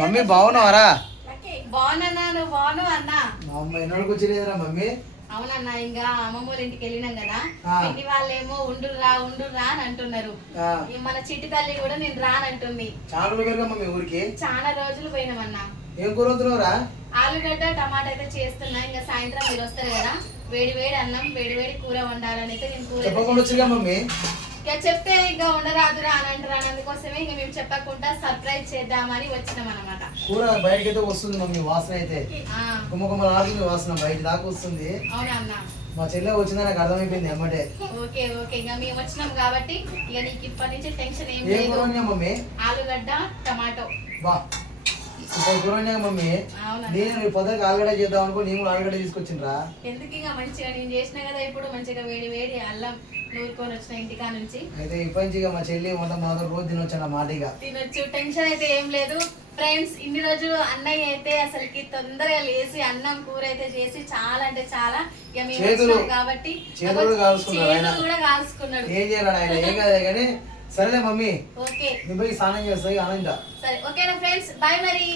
Mummy బాగున్నావారా? బాగున్నా, నువ్వు బాగున్నావు అన్నా? మా అమ్మ ఎన్నోళ్ళకి వచ్చిలేదురా మమ్మీ. అవునన్నా, ఇంకా అమ్మమ్మ వాళ్ళ ఇంటికి వెళ్ళినాం కదా, ఇంటి వాళ్ళేమో ఉండురా అని అంటున్నారు. మన చిట్టి తల్లి కూడా నేను రానంటుంది. చాలా రోజులుగా మమ్మీ ఊరికి చాలా రోజులు పోయినామన్నా. ఏం కూర వండుతున్నావురా? ఆలుగడ్డ టమాటా అయితే చేస్తున్నా. ఇంకా సాయంత్రం మీరు వస్తారు కదా, వేడి వేడి అన్నం వేడి వేడి కూర వండాలని అయితే నేను కూర చెప్పకుండా మమ్మీ. ఇక చెప్తే ఇంకా ఉండరాదురా అని అంటారు. అందుకోసమే ఇంకా మేము చెప్పకుండా సర్ప్రైజ్ చేద్దామని వచ్చినాం అన్నమాట. కూర బయటకి అయితే వస్తుంది మమ్మీ, వాసన అయితే కుమ్మకుమ్మ రాజుంది, వాసన బయట దాకా వస్తుంది. అవునా అన్న? మా చెల్లె వచ్చిందని నాకు అర్థమైపోయింది అమ్మటే. ఓకే ఓకే, ఇంకా మేము వచ్చినాం కాబట్టి ఇక నీకు ఇప్పటి నుంచి టెన్షన్ ఏం లేదు. మమ్మీ ఆలుగడ్డ టమాటో బా కూర మమ్మీ. నేను పొద్దుకి ఆలుగడ్డ చేద్దాం అనుకో, నేను ఆలుగడ్డ తీసుకొచ్చిండ్రా. ఎందుకు ఇక మంచిగా నేను చేసిన కదా, ఇప్పుడు మంచిగా వేడి వేడి అల్లం నూరుకొని వచ్చిన ఇంటికా నుంచి. అయితే ఇప్పటి నుంచి మా చెల్లి వంట మాత్రం రోజు తినొచ్చు అన్నమాట. ఇక తినొచ్చు, టెన్షన్ అయితే ఏం లేదు. ఫ్రెండ్స్, ఇన్ని రోజులు అన్నయ్య అయితే అసలుకి తొందరగా లేచి అన్నం కూర అయితే చేసి చాలా అంటే చాలా కాబట్టి చేతులు కూడా కాల్చుకున్నాడు. ఏం చేయాలి ఆయన, ఏం కాదు కానీ. సరేలే మమ్మీ, ఓకే నీ పోయి స్నానం చేస్తాయి ఆనంద. సరే ఓకేనా ఫ్రెండ్స్, బాయ్ మరి.